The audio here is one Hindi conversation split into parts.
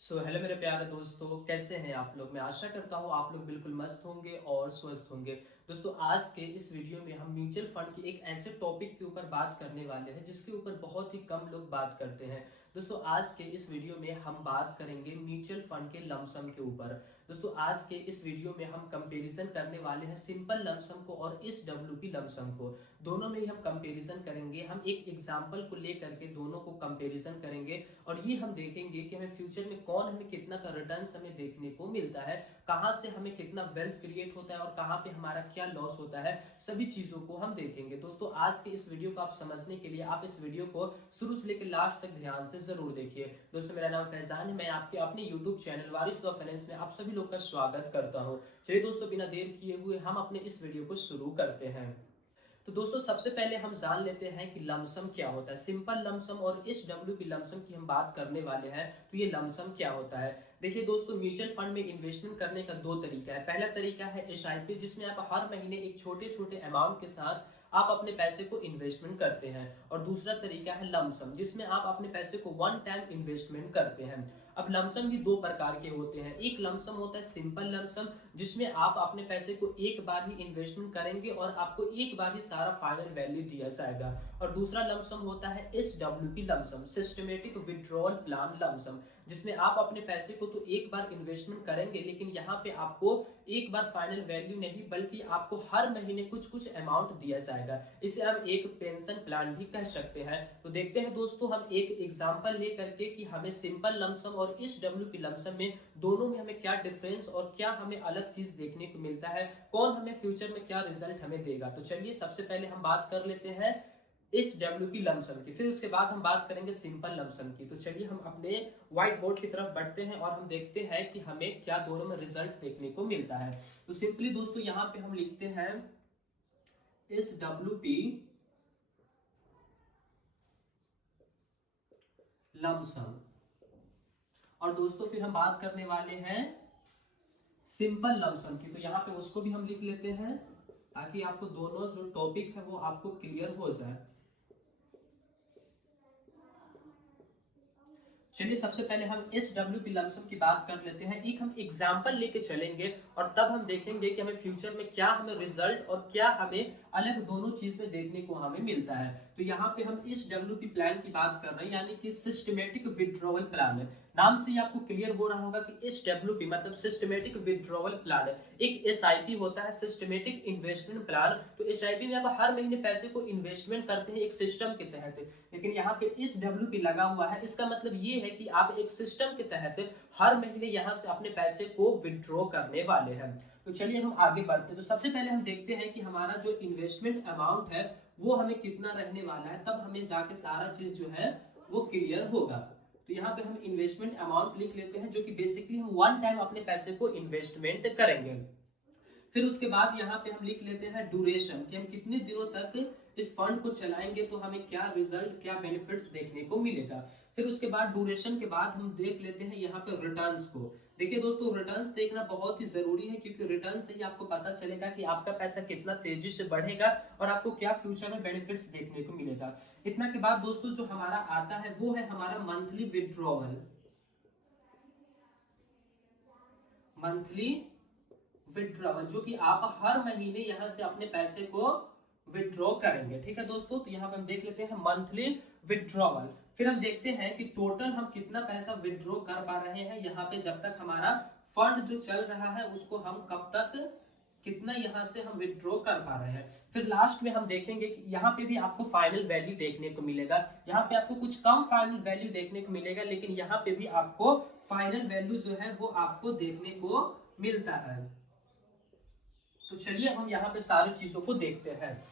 हेलो मेरे प्यारे दोस्तों, कैसे हैं आप लोग। मैं आशा करता हूँ आप लोग बिल्कुल मस्त होंगे और स्वस्थ होंगे। दोस्तों, आज के इस वीडियो में हम म्यूचुअल फंड के एक ऐसे टॉपिक के ऊपर बात करने वाले हैं जिसके ऊपर बहुत ही कम लोग बात करते हैं। दोस्तों, आज के इस वीडियो में हम बात करेंगे म्यूचुअल फंड के लमसम के ऊपर। दोस्तों, आज के इस वीडियो में हम कंपेरिजन करने वाले हैं सिंपल लमसम को और इस डब्ल्यूपी लमसम को। दोनों में ही हम कंपेरिजन करेंगे। हम एक एग्जाम्पल को लेकर के दोनों को कंपेरिजन करेंगे और ये हम देखेंगे कि हमें फ्यूचर में कौन हमें कितना का रिटर्न हमें देखने को मिलता है, कहां से हमें कितना वेल्थ क्रिएट होता है और कहां पे हमारा क्या लॉस होता है। सभी चीजों को हम देखेंगे। दोस्तों, आज के इस वीडियो को आप समझने के लिए आप इस वीडियो को शुरू से लेकर लास्ट तक ध्यान से जरूर देखिए। दोस्तों, मेरा नाम फैजान है। मैं आपके अपने YouTube channel Waris of finance में आप सभी लोग का स्वागत करता हूं। चलिए दोस्तों, बिना देर किए हुए हम अपने इस वीडियो को शुरू करते हैं। तो दोस्तों, सबसे पहले हम जान लेते हैं कि लमसम क्या होता है। सिंपल लमसम और इस डब्ल्यूपी लमसम की हम बात करने वाले हैं। तो ये लमसम क्या होता है, देखिए दोस्तों, म्यूचुअल फंड में इन्वेस्टमेंट करने का दो तरीका है। पहला तरीका है एसआईपी, जिसमें आप हर महीने एक छोटे छोटे अमाउंट के साथ आप अपने पैसे को इन्वेस्टमेंट करते हैं। और दूसरा तरीका है लमसम, जिसमें आप अपने पैसे को वन टाइम इन्वेस्टमेंट करते हैं। अब लमसम भी दो प्रकार के होते हैं। एक लमसम होता है सिंपल लमसम, जिसमें आप अपने पैसे को एक बार ही इन्वेस्टमेंट करेंगे और आपको एक बार ही सारा फाइनल वैल्यू दिया जाएगा। और दूसरा लमसम होता है SWP lump sum, systematic withdrawal plan lump sum, जिसमें आप अपने पैसे को तो एक बार इन्वेस्टमेंट करेंगे, लेकिन यहाँ पे आपको एक बार फाइनल वैल्यू नहीं बल्कि आपको हर महीने कुछ कुछ अमाउंट दिया जाएगा। इसे हम एक पेंशन प्लान भी कह सकते हैं। तो देखते हैं दोस्तों, हम एक एग्जांपल लेकर के कि हमें सिंपल लमसम और इस डब्ल्यूपी लमसम में दोनों में हमें क्या डिफरेंस और क्या हमें अलग चीज देखने को मिलता है, कौन हमें फ्यूचर में क्या रिजल्ट हमें देगा। तो चलिए सबसे पहले हम बात कर लेते हैं इस डब्ल्यूपी लमसम की, फिर उसके बाद हम बात करेंगे सिंपल लमसम की। तो चलिए हम अपने व्हाइट बोर्ड की तरफ बढ़ते हैं और हम देखते हैं कि हमें क्या दोनों में रिजल्ट देखने को मिलता है। तो सिंपली दोस्तों, यहाँ पे हम लिखते हैं इस डब्ल्यूपी लमसम, और दोस्तों फिर हम बात करने वाले हैं सिंपल लमसम की। तो यहाँ पे उसको भी हम लिख लेते हैं ताकि आपको दोनों जो टॉपिक है वो आपको क्लियर हो जाए। चलिए सबसे पहले हम इस डब्ल्यूपी लमसम की बात कर लेते हैं। एक हम एग्जाम्पल लेके चलेंगे और तब हम देखेंगे कि हमें फ्यूचर में क्या हमें रिजल्ट और क्या हमें अलग दोनों चीज में देखने को हमें मिलता है। तो यहाँ पे हम इस डब्ल्यूपी प्लान की बात कर रहे हैं, यानी कि सिस्टमेटिक विड्रॉवल प्लान है। नाम से ही आपको क्लियर हो रहा होगा कि इस डब्ल्यूपी मतलब सिस्टमेटिक विड्रॉवल प्लान है। एक एसआईपी होता है, सिस्टमेटिक इन्वेस्टमेंट प्लान। तो एसआईपी में आप हर महीने पैसे को इन्वेस्टमेंट करते हैं एक सिस्टम के तहत, लेकिन यहाँ पे इस डब्ल्यूपी लगा हुआ है। इसका मतलब ये है कि आप एक सिस्टम के तहत हर महीने यहाँ से अपने पैसे को विड्रॉ करने वाले हैं। तो चलिए हम आगे बढ़ते हैं। तो सबसे पहले हम देखते हैं कि हमारा जो इन्वेस्टमेंट अमाउंट है वो हमें कितना रहने वाला है, तब हमें जाके सारा चीज जो है वो क्लियर होगा। तो यहाँ पे हम इन्वेस्टमेंट अमाउंट लिख लेते हैं, जो कि बेसिकली हम वन टाइम अपने पैसे को इन्वेस्टमेंट करेंगे। फिर उसके बाद यहाँ पे हम लिख लेते हैं ड्यूरेशन, कि हम कितने दिनों तक इस फंड को चलाएंगे तो हमें क्या रिजल्ट क्या बेनिफिट्स देखने को मिलेगा। फिर उसके बाद ड्यूरेशन के बाद हम देख लेते हैं यहाँ पे रिटर्न्स को। देखिए दोस्तों, रिटर्न्स देखना बहुत ही जरूरी है, क्योंकि रिटर्न से ही आपको पता चलेगा कि आपका पैसा कितना तेजी से बढ़ेगा और आपको क्या फ्यूचर में बेनिफिट्स देखने को मिलेगा। इतना के बाद दोस्तों जो हमारा आता है वो है हमारा मंथली विड्रॉवल, मंथली विड्रॉवल, जो कि आप हर महीने यहाँ से अपने पैसे को विड्रॉ करेंगे। ठीक है दोस्तों, तो यहाँ पे हम देख लेते हैं मंथली विड्रॉवल। फिर हम देखते हैं कि टोटल हम कितना पैसा विड्रॉ कर पा रहे हैं यहाँ पे, जब तक हमारा फंड जो चल रहा है उसको हम कब तक कितना यहाँ से हम विड्रॉ कर पा रहे हैं। फिर लास्ट में हम देखेंगे कि यहाँ पे भी आपको फाइनल वैल्यू देखने को मिलेगा। यहाँ पे आपको कुछ कम फाइनल वैल्यू देखने को मिलेगा, लेकिन यहाँ पे भी आपको फाइनल वैल्यू जो है वो आपको देखने को मिलता है। तो चलिए हम यहाँ पे सारी चीजों को देखते हैं।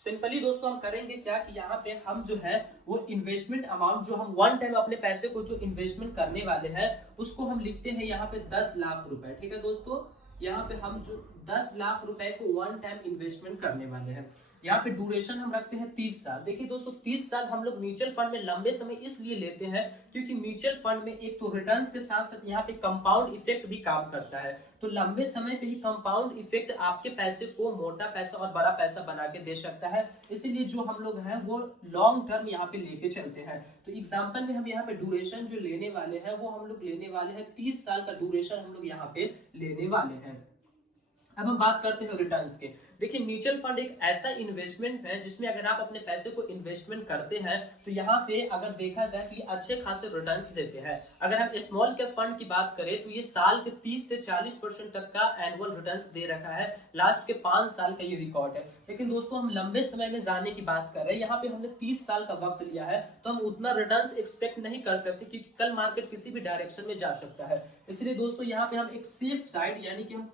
सिंपली दोस्तों हम करेंगे क्या कि यहाँ पे हम जो है वो इन्वेस्टमेंट अमाउंट जो हम वन टाइम अपने पैसे को जो इन्वेस्टमेंट करने वाले हैं उसको हम लिखते हैं यहाँ पे 10 लाख रुपए। ठीक है दोस्तों, यहाँ पे हम जो 10 लाख रुपए को वन टाइम इन्वेस्टमेंट करने वाले हैं। यहाँ पे ड्यूरेशन हम रखते हैं 30 साल। देखिए दोस्तों 30 साल हम लोग म्यूचुअल फंड में लंबे समय इसलिए लेते हैं क्योंकि म्यूचुअल फंड में एक तो रिटर्न के साथ साथ यहाँ पे कंपाउंड इफेक्ट भी काम करता है। तो लंबे समय पे ही कंपाउंड इफेक्ट आपके पैसे को मोटा पैसा और बड़ा पैसा बना के दे सकता है, इसीलिए जो हम लोग हैं वो लॉन्ग टर्म यहाँ पे लेके चलते हैं। तो एग्जाम्पल में हम यहाँ पे ड्यूरेशन जो लेने वाले हैं वो हम लोग लेने वाले हैं 30 साल का ड्यूरेशन हम लोग यहाँ पे लेने वाले हैं। अब हम बात करते हैं रिटर्न्स के। देखिए म्यूचुअल फंड एक ऐसा इन्वेस्टमेंट है जिसमें अगर आप अपने पैसे को इन्वेस्टमेंट करते हैं तो यहाँ पे अगर देखा जाए कि अच्छे खासे रिटर्न्स देते हैं। अगर हम स्मॉल कैप फंड की बात करें तो ये साल के 30 से 40% तक का एनुअल रिटर्न्स दे रखा है, लास्ट के 5 साल का ये रिकॉर्ड है। लेकिन दोस्तों हम लंबे समय में जाने की बात कर रहे हैं, यहाँ पे हमने 30 साल का वक्त लिया है, तो हम उतना रिटर्न्स एक्सपेक्ट नहीं कर सकते क्योंकि कल मार्केट किसी भी डायरेक्शन में जा सकता है। इसलिए दोस्तों यहाँ पे हम एक सेफ साइड यानी कि हम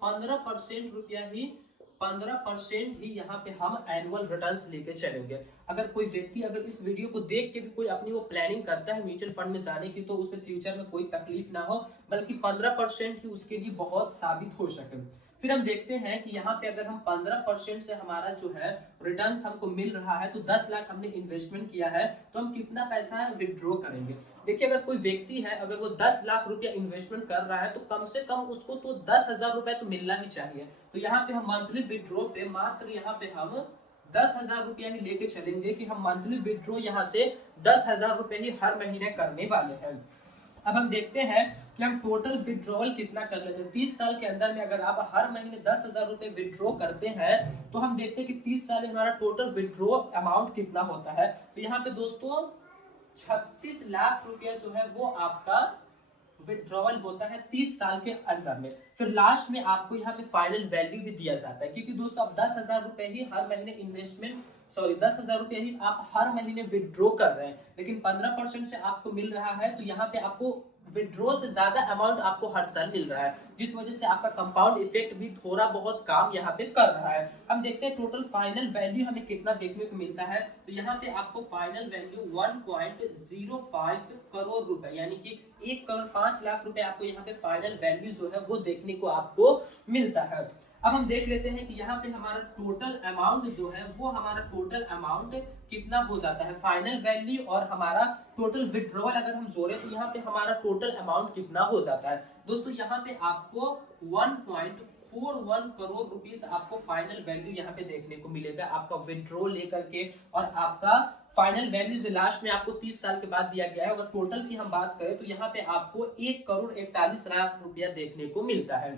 15% ही यहाँ पे हम एनुअल रिटर्न्स लेके चलेंगे। अगर कोई व्यक्ति अगर इस वीडियो को देख के भी कोई अपनी वो प्लानिंग करता है म्यूचुअल फंड में जाने की, तो उसे फ्यूचर में कोई तकलीफ ना हो, बल्कि 15% ही उसके लिए बहुत साबित हो सके। फिर हम देखते हैं कि यहाँ पे अगर हम 15% से हमारा जो है रिटर्न हमको मिल रहा है, तो 10 लाख हमने इन्वेस्टमेंट किया है, तो हम कितना पैसा विड्रॉ करेंगे। देखिए अगर कोई व्यक्ति है अगर वो 10 लाख रुपया इन्वेस्टमेंट कर रहा है तो कम से कम उसको तो 10,000 रुपए तो मिलना ही चाहिए। तो यहाँ पे हम मंथली विड्रॉ पे मात्र यहाँ पे हम 10,000 रुपया ही लेके चलेंगे कि हम मंथली विड्रॉ यहाँ से 10,000 रुपए ही हर महीने करने वाले हैं। अब हम देखते हैं कि हम टोटल विड्रॉल कितना कर लेते हैं। 30 साल के अंदर में अगर आप हर महीने 10,000 रुपए विड्रॉ करते हैं तो हम देखते हैं कि 30 साल में हमारा टोटल विड्रॉ अमाउंट कितना होता है। तो यहाँ पे दोस्तों 36 लाख रुपया जो है वो आपका विड्रॉवल होता है 30 साल के अंदर में। फिर लास्ट में आपको यहाँ पे फाइनल वैल्यू भी दिया जाता है, क्योंकि दोस्तों आप 10,000 रुपए ही हर महीने इन्वेस्टमेंट 10,000 रुपए ही आप हर महीने विड्रॉ कर रहे हैं, लेकिन 15% से आपको मिल रहा है, तो यहाँ पे आपको विड्रॉ से ज्यादा अमाउंट आपको हर साल मिल रहा है, जिस वजह से आपका कंपाउंड इफेक्ट भी थोड़ा बहुत काम यहाँ पे कर रहा है। हम देखते हैं टोटल फाइनल वैल्यू हमें कितना देखने को मिलता है। तो यहाँ पे आपको फाइनल वैल्यू 1.05 करोड़ रुपए यानी कि 1,05,00,000 रुपए आपको यहाँ पे फाइनल वैल्यू जो है वो देखने को आपको मिलता है। अब हम देख लेते हैं कि यहाँ पे हमारा टोटल अमाउंट जो है वो हमारा टोटल अमाउंट कितना हो जाता है। फाइनल वैल्यू और हमारा टोटल विड्रॉल अगर हम जोड़े तो यहाँ पे हमारा टोटल अमाउंट कितना हो जाता है। दोस्तों यहाँ पे आपको 1.41 करोड़ रुपीस आपको फाइनल वैल्यू यहाँ पे देखने को मिलेगा, आपका विड्रॉ लेकर के और आपका फाइनल वैल्यू जो लास्ट में आपको 30 साल के बाद दिया गया है। अगर टोटल की हम बात करें तो यहाँ पे आपको 1,41,00,000 रुपया देखने को मिलता है।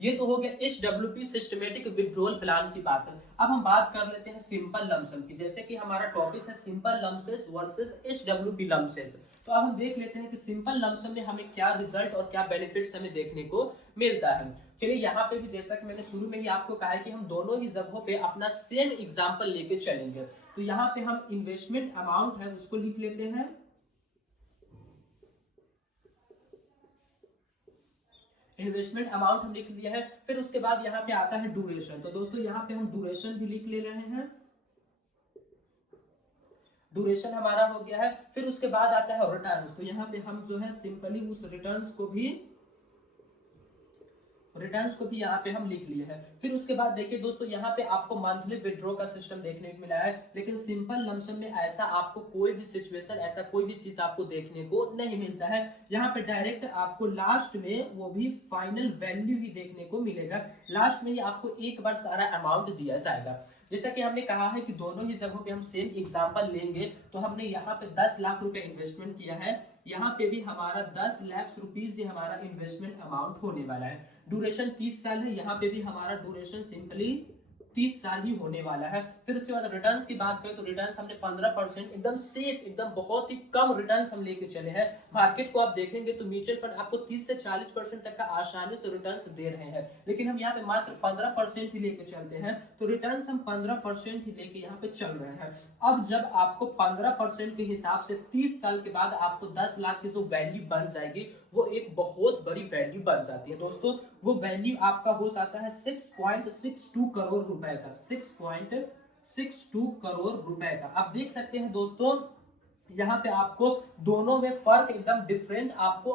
ये तो हो गया SWP सिस्टमेटिक विड्रॉल प्लान की बात है। अब हम बात कर लेते हैं सिंपल लमसम की, जैसे कि हमारा टॉपिक है सिंपल लमसेस वर्सेस SWP लमसेस। तो अब हम देख लेते हैं कि सिंपल लमसम में हमें क्या रिजल्ट और क्या बेनिफिट्स हमें देखने को मिलता है। चलिए यहाँ पे भी जैसा कि मैंने शुरू में ही आपको कहा है कि हम दोनों ही जगहों पे अपना सेम एग्जांपल लेके चलेंगे। तो यहाँ पे हम इन्वेस्टमेंट अमाउंट है उसको लिख लेते हैं, इन्वेस्टमेंट अमाउंट हम लिख लिया है। फिर उसके बाद यहाँ पे आता है ड्यूरेशन। तो दोस्तों यहाँ पे हम ड्यूरेशन भी लिख ले रहे हैं, ड्यूरेशन हमारा हो गया है। फिर उसके बाद आता है रिटर्न्स। तो यहाँ पे हम जो है सिंपली उस रिटर्न्स को भी यहाँ पे हम लिख लिए हैं। फिर उसके बाद देखिए दोस्तों यहाँ पे आपको मंथली विड्रॉ का सिस्टम देखने को मिला है, लेकिन सिंपल लमसम में ऐसा आपको कोई भी सिचुएशन ऐसा कोई भी चीज आपको देखने को नहीं मिलता है। यहाँ पे डायरेक्ट आपको लास्ट में वो भी फाइनल वैल्यू ही देखने को मिलेगा, लास्ट में ही आपको एक बार सारा अमाउंट दिया जाएगा। जैसा कि हमने कहा है कि दोनों ही जगहों पे हम सेम एग्जांपल लेंगे। तो हमने यहाँ पे 10 लाख रुपए इन्वेस्टमेंट किया है, यहाँ पे भी हमारा 10 लाख रुपीज हमारा इन्वेस्टमेंट अमाउंट होने वाला है। ड्यूरेशन 30 साल है, यहाँ पे भी हमारा ड्यूरेशन सिंपली 30 साल ही होने वाला है। फिर उसके बाद रिटर्न्स की बात करें तो रिटर्न्स हमने 15% एकदम सेफ एकदम बहुत ही कम रिटर्न्स हम लेके चले हैं। मार्केट को आप देखेंगे तो म्यूचुअल फंड आपको 30 से 40% तक का आसानी से रिटर्न्स दे रहे हैं, लेकिन हम यहाँ पे मात्र 15% ही लेके चलते हैं। तो रिटर्न्स हम 15% ही लेके यहाँ पे चल रहे हैं। अब जब आपको 15% के हिसाब से 30 साल के बाद आपको 10 लाख की जो वैल्यू बन जाएगी वो एक बहुत बड़ी वैल्यू बन जाती है। दोस्तों वो वैल्यू आपका हो जाता है 6.62 करोड़ रुपए का, 6.62 करोड़ रुपए का। आप देख सकते हैं दोस्तों यहाँ पे आपको दोनों में फर्क एकदम डिफरेंट आपको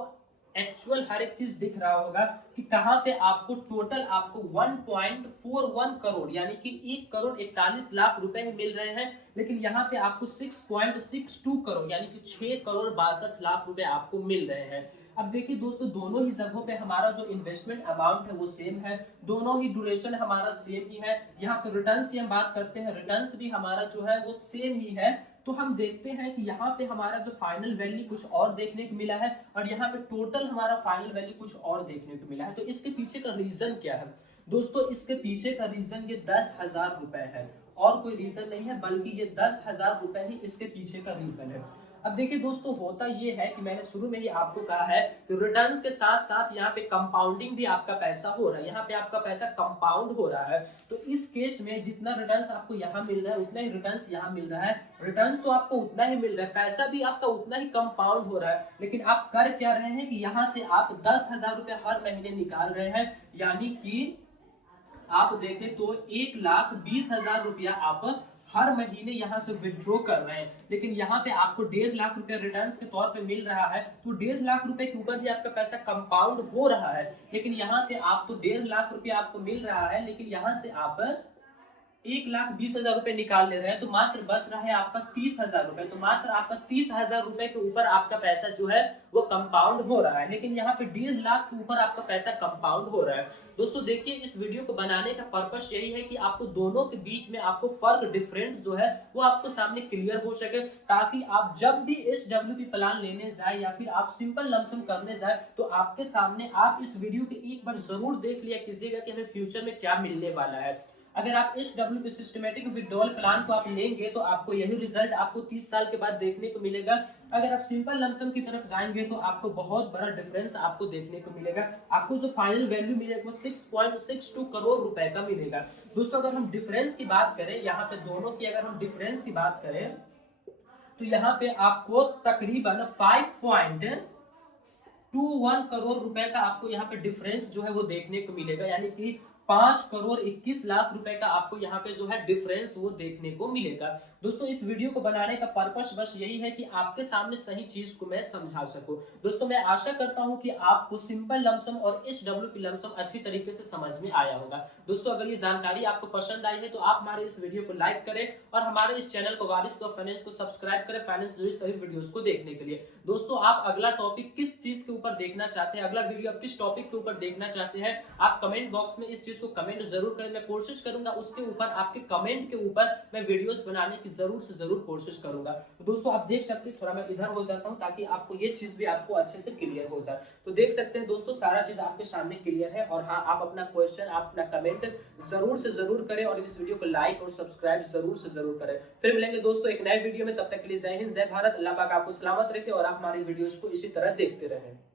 एक्चुअल हर एक चीज दिख रहा होगा कि कहाँ पे आपको टोटल आपको 1.41 करोड़ यानी कि 1,41,00,000 रुपए ही मिल रहे हैं, लेकिन यहाँ पे आपको 6.62 करोड़ यानी कि 6,62,00,000 रुपए आपको मिल रहे हैं। अब देखिए दोस्तों, दोनों ही जगहों पे हमारा जो इन्वेस्टमेंट अमाउंट है वो सेम है, दोनों ही ड्यूरेशन हमारा सेम ही है। यहाँ पे रिटर्न्स की हम बात करते हैं, रिटर्न्स भी हमारा जो है वो सेम ही है। तो हम देखते हैं कि यहाँ पे हमारा जो फाइनल वैल्यू कुछ और देखने को मिला है और यहाँ पे टोटल हमारा फाइनल वैल्यू कुछ और देखने को मिला है। तो इसके पीछे का रीजन क्या है दोस्तों? इसके पीछे का रीजन ये 10,000 रुपए है, और कोई रीजन नहीं है, बल्कि ये 10,000 रुपए ही इसके पीछे का रीजन है। अब देखिए दोस्तों, होता ये है कि मैंने शुरू में ही आपको कहा है कि रिटर्न्स के साथ साथ यहाँ पे कंपाउंडिंग भी आपका पैसा हो रहा है, यहाँ पे आपका पैसा कंपाउंड हो रहा है। तो इस केस में जितना रिटर्न्स आपको यहाँ मिल रहा है उतना ही रिटर्न्स यहाँ मिल रहा है, रिटर्न्स तो आपको उतना ही मिल रहा है, पैसा भी आपका उतना ही कंपाउंड हो रहा है। लेकिन आप कर क्या रहे हैं कि यहाँ से आप 10,000 रुपए हर महीने निकाल रहे हैं, यानी कि आप देखें तो 1,20,000 रुपया आप हर महीने यहाँ से विड्रॉ कर रहे हैं। लेकिन यहाँ पे आपको 1.5 लाख रुपया रिटर्न्स के तौर पे मिल रहा है, तो 1.5 लाख रुपए के ऊपर भी आपका पैसा कंपाउंड हो रहा है। लेकिन यहाँ पे आप तो 1.5 लाख रुपया आपको मिल रहा है, लेकिन यहाँ से आप 1,20,000 रुपए निकाल ले रहे हैं, तो मात्र बच रहा है आपका 30,000 रुपए। तो मात्र आपका 30,000 रुपए के ऊपर आपका पैसा जो है वो कंपाउंड हो रहा है, लेकिन यहाँ पे 1.5 लाख के ऊपर आपका पैसा कंपाउंड हो रहा है। दोस्तों देखिए, इस वीडियो को बनाने का पर्पस यही है कि आपको दोनों के बीच में आपको फर्क डिफरेंस जो है वो आपको सामने क्लियर हो सके, ताकि आप जब भी SWP प्लान लेने जाए या फिर आप सिंपल लमसम करने जाए तो आपके सामने आप इस वीडियो के एक बार जरूर देख लिया कीजिएगा कि हमें फ्यूचर में क्या मिलने वाला है। अगर आप SWP सिस्टमेटिक विड्रॉल प्लान को आप लेंगे तो आपको यही रिजल्ट आपको 30 साल के बाद देखने को मिलेगा। अगर आप सिंपल लमसम की तरफ जाएंगे तो आपको बहुत बड़ा डिफरेंस आपको देखने को मिलेगा। आपको जो फाइनल वैल्यू मिलेगा वो 6.62 करोड़ रुपए का मिलेगा। दोस्तों अगर हम डिफरेंस की बात करें, यहाँ पे दोनों की अगर हम डिफरेंस की बात करें तो यहाँ पे आपको तकरीबन 5.21 करोड़ रुपए का आपको यहाँ पे डिफरेंस जो है वो देखने को मिलेगा, यानी कि 5,21,00,000 रुपए का आपको यहाँ पे जो है डिफरेंस वो देखने को मिलेगा। दोस्तों इस वीडियो को बनाने का पर्पस बस यही है कि आपके सामने सही चीज को मैं समझा सकूं। दोस्तों मैं आशा करता हूं कि आपको सिंपल लमसम और SWP लमसम अच्छी तरीके से समझ में आया होगा। दोस्तों अगर ये जानकारी आपको पसंद आई है तो आप हमारे इस वीडियो को लाइक करें और हमारे इस चैनल को वारिस टॉप फाइनेंस को सब्सक्राइब करें फाइनेंस जुड़ी सभी वीडियोस को देखने के लिए। दोस्तों आप अगला टॉपिक किस चीज के ऊपर देखना चाहते हैं, अगला वीडियो आप किस टॉपिक के ऊपर देखना चाहते हैं, आप कमेंट बॉक्स में इस चीज को कमेंट जरूर करें। मैं कोशिश करूंगा उसके ऊपर, आपके कमेंट के ऊपर मैं वीडियोस बनाने की जरूर से जरूर कोशिश करूंगा। तो दोस्तों आप देख सकते हैं, थोड़ा मैं इधर हो जाता हूं ताकि आपको ये चीज भी आपको अच्छे से क्लियर हो जाए। तो देख सकते हैं दोस्तों, सारा चीज आपके सामने क्लियर है। और हाँ, आप अपना क्वेश्चन, आप अपना कमेंट जरूर से जरूर करें और इस वीडियो को लाइक और सब्सक्राइब जरूर से जरूर करें। फिर मिलेंगे दोस्तों एक नए वीडियो में, तब तक के लिए जय हिंद, जय भारत। अल्लाह पाक आपको सलामत रखे और आप हमारी वीडियोस को इसी तरह देखते रहें।